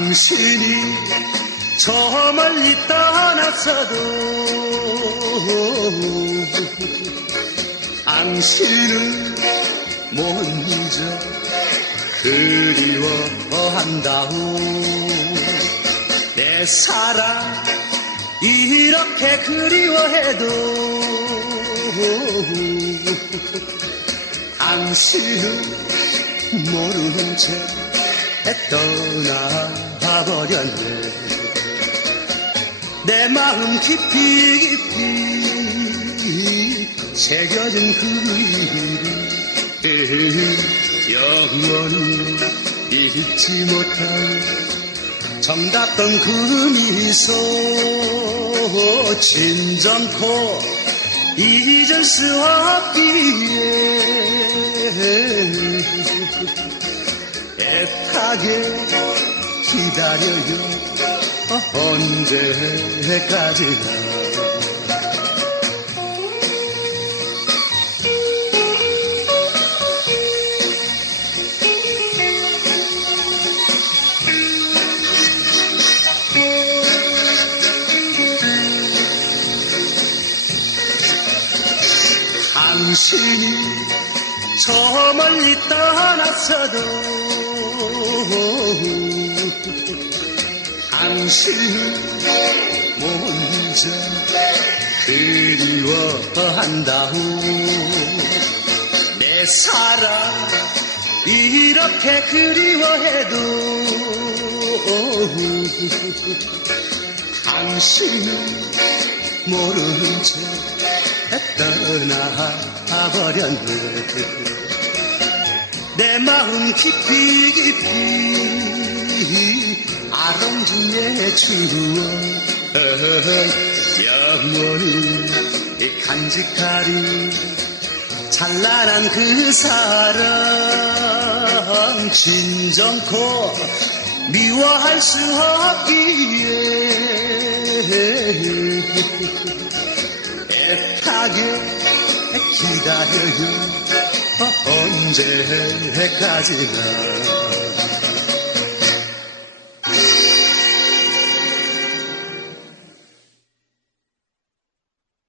당신이 저 멀리 떠났어도 당신은 못 잊어 그리워한다오 내 사랑 이렇게 그리워해도 당신은 모르는 채 떠나버렸네. 내 마음 깊이 깊이 새겨진 그 이름 영원히 잊지 못할 정답던 그 미소. 진정코 잊을 수 없기에 애타게 기다려요. 언제까지나. 당신이 저 멀리 떠났어도 못 잊어 그리워한다오 내 사랑 이렇게 그리워해도 당신은 모르는 채 떠나버렸네 내 마음 깊이 깊이 아롱중의 추억 영원히 간직하리 찬란한 그 사랑 진정코 미워할 수 없기에 애타게 기다려요 언제까지나